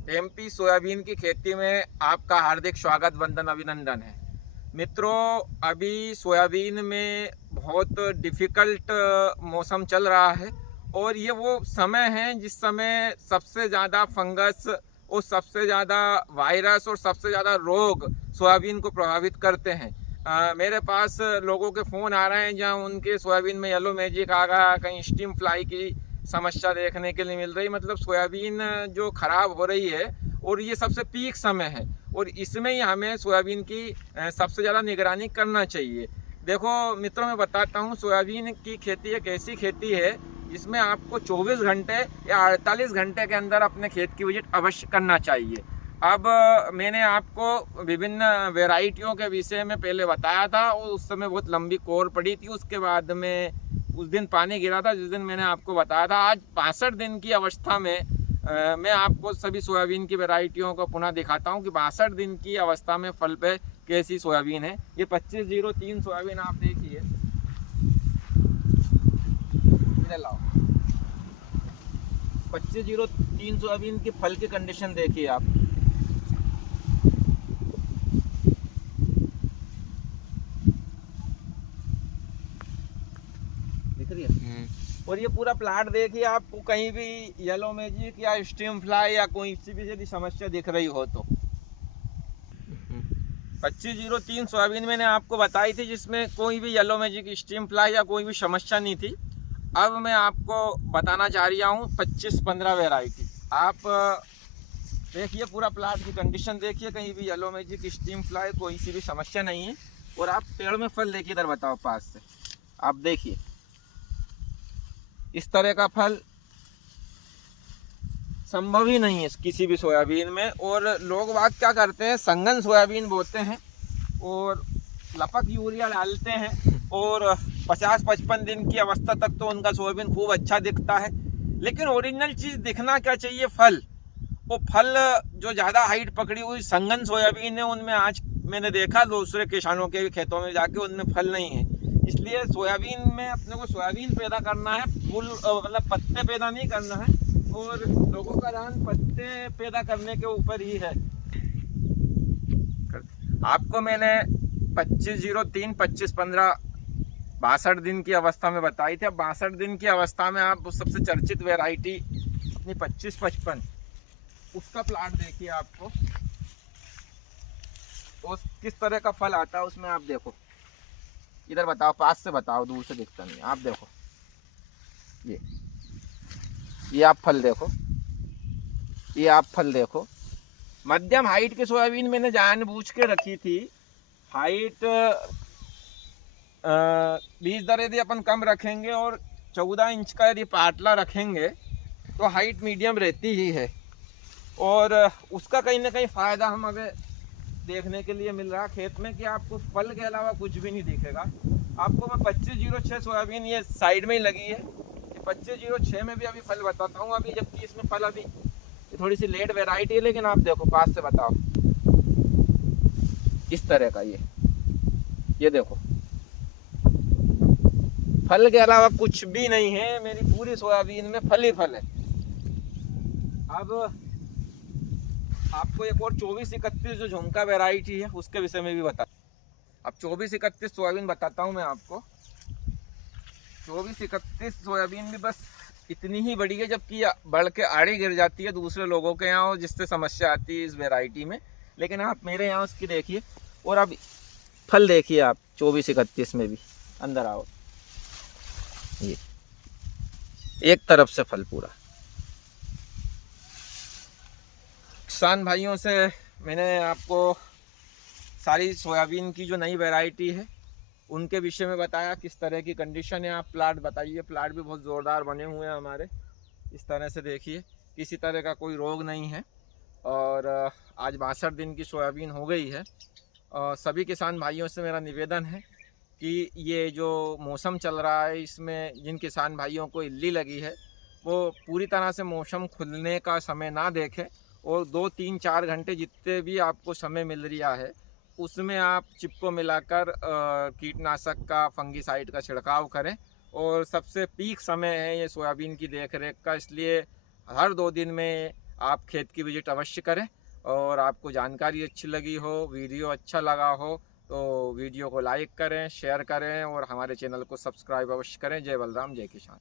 MP soybean की खेती में आपका हार्दिक स्वागत, वंदन, अभिनंदन है। मित्रों, अभी सोयाबीन में बहुत डिफ़िकल्ट मौसम चल रहा है और ये वो समय है जिस समय सबसे ज़्यादा फंगस और सबसे ज़्यादा वायरस और सबसे ज़्यादा रोग सोयाबीन को प्रभावित करते हैं। मेरे पास लोगों के फ़ोन आ रहे हैं जहाँ उनके सोयाबीन में येलो मैजिक आ गया, कहीं स्टीम फ्लाई की समस्या देखने के लिए मिल रही। मतलब सोयाबीन जो ख़राब हो रही है और ये सबसे पीक समय है और इसमें ही हमें सोयाबीन की सबसे ज़्यादा निगरानी करना चाहिए। देखो मित्रों, मैं बताता हूँ, सोयाबीन की खेती एक ऐसी खेती है जिसमें आपको 24 घंटे या 48 घंटे के अंदर अपने खेत की विजिट अवश्य करना चाहिए। अब मैंने आपको विभिन्न वेराइटियों के विषय में पहले बताया था और उस समय बहुत लंबी कोर पड़ी थी। उसके बाद में उस दिन पानी गिरा था जिस दिन मैंने आपको बताया था। आज 62 दिन की अवस्था में मैं आपको सभी सोयाबीन की वैरायटियों को पुनः दिखाता हूं कि 62 दिन की अवस्था में फल पे कैसी सोयाबीन है। ये 2503 सोयाबीन आप देखिए, लाओ 2503 सोयाबीन की फल की कंडीशन देखिए आप। दिख रही है? और ये पूरा प्लाट देखिए, आपको कहीं भी येलो मैजिक या स्टीम फ्लाई या कोई सी भी समस्या दिख रही हो तो 2503 सोयाबीन मैंने आपको बताई थी जिसमें कोई भी येलो मैजिक, स्टीम फ्लाई या कोई भी समस्या नहीं थी। अब मैं आपको बताना चाह रहा हूँ 2515 वैरायटी। आप देखिए पूरा प्लाट की कंडीशन देखिए, कहीं भी येलो मैजिक, स्टीम फ्लाई कोई सी भी समस्या नहीं है। और आप पेड़ में फल देखिए, इधर बताओ पास से, आप देखिए इस तरह का फल संभव ही नहीं है किसी भी सोयाबीन में। और लोग बात क्या करते हैं, संघन सोयाबीन बोते हैं और लपक यूरिया डालते हैं और 50-55 दिन की अवस्था तक तो उनका सोयाबीन खूब अच्छा दिखता है। लेकिन ओरिजिनल चीज़ दिखना क्या चाहिए, फल। वो फल जो ज़्यादा हाइट पकड़ी हुई संघन सोयाबीन है, उनमें आज मैंने देखा दूसरे किसानों के भी खेतों में जाके, उनमें फल नहीं है। इसलिए सोयाबीन में अपने को सोयाबीन पैदा करना है, फूल मतलब पत्ते पैदा नहीं करना है। और लोगों का ध्यान पत्ते पैदा करने के ऊपर ही है। आपको मैंने 2503, 2515 62 दिन की अवस्था में बताई थी। अब 62 दिन की अवस्था में आप सबसे चर्चित वैरायटी अपनी 2555 उसका प्लाट देखिए। आपको तो किस तरह का फल आता है उसमें, आप देखो इधर बताओ, पास से बताओ, दूर से दिखता नहीं। आप देखो ये आप फल देखो, ये आप फल देखो। मध्यम हाइट की सोयाबीन मैंने जानबूझ के रखी थी। हाइट 20 दर यदि अपन कम रखेंगे और 14 इंच का यदि पाटला रखेंगे तो हाइट मीडियम रहती ही है। और उसका कहीं ना कहीं फ़ायदा हमें देखने के लिए मिल रहा है खेत में कि आपको फल के अलावा कुछ भी नहीं दिखेगा। आपको मैं 2506 सोयाबीन ये साइड में ही लगी है, 2506 में भी अभी फल बताता हूँ। अभी जबकि इसमें फल अभी थोड़ी सी लेट वैरायटी है, लेकिन आप देखो पास से बताओ, इस तरह का ये देखो, फल के अलावा कुछ भी नहीं है। मेरी पूरी सोयाबीन में फल ही फल है। अब आपको एक और 2431 जो झुमका वैरायटी है उसके विषय में भी बता। अब 2431 सोयाबीन बताता हूँ मैं आपको। 2431 सोयाबीन भी बस इतनी ही बड़ी है, जबकि बढ़ के आड़ी गिर जाती है दूसरे लोगों के यहाँ और जिससे समस्या आती है इस वैरायटी में। लेकिन आप मेरे यहाँ उसकी देखिए और अब फल देखिए आप 2431 में भी। अंदर आओ, ये एक तरफ से फल पूरा। किसान भाइयों से मैंने आपको सारी सोयाबीन की जो नई वैरायटी है उनके विषय में बताया, किस तरह की कंडीशन है। आप प्लाट बताइए, प्लाट भी बहुत ज़ोरदार बने हुए हैं हमारे। इस तरह से देखिए, किसी तरह का कोई रोग नहीं है। और आज 62 दिन की सोयाबीन हो गई है। और सभी किसान भाइयों से मेरा निवेदन है कि ये जो मौसम चल रहा है इसमें जिन किसान भाइयों को इल्ली लगी है वो पूरी तरह से मौसम खुलने का समय ना देखें और 2-3-4 घंटे जितने भी आपको समय मिल रहा है उसमें आप चिपको मिलाकर कीटनाशक का, फंगीसाइड का छिड़काव करें। और सबसे पीक समय है ये सोयाबीन की देखरेख का, इसलिए हर 2 दिन में आप खेत की विजिट अवश्य करें। और आपको जानकारी अच्छी लगी हो, वीडियो अच्छा लगा हो तो वीडियो को लाइक करें, शेयर करें और हमारे चैनल को सब्सक्राइब अवश्य करें। जय बलराम, जय किसान।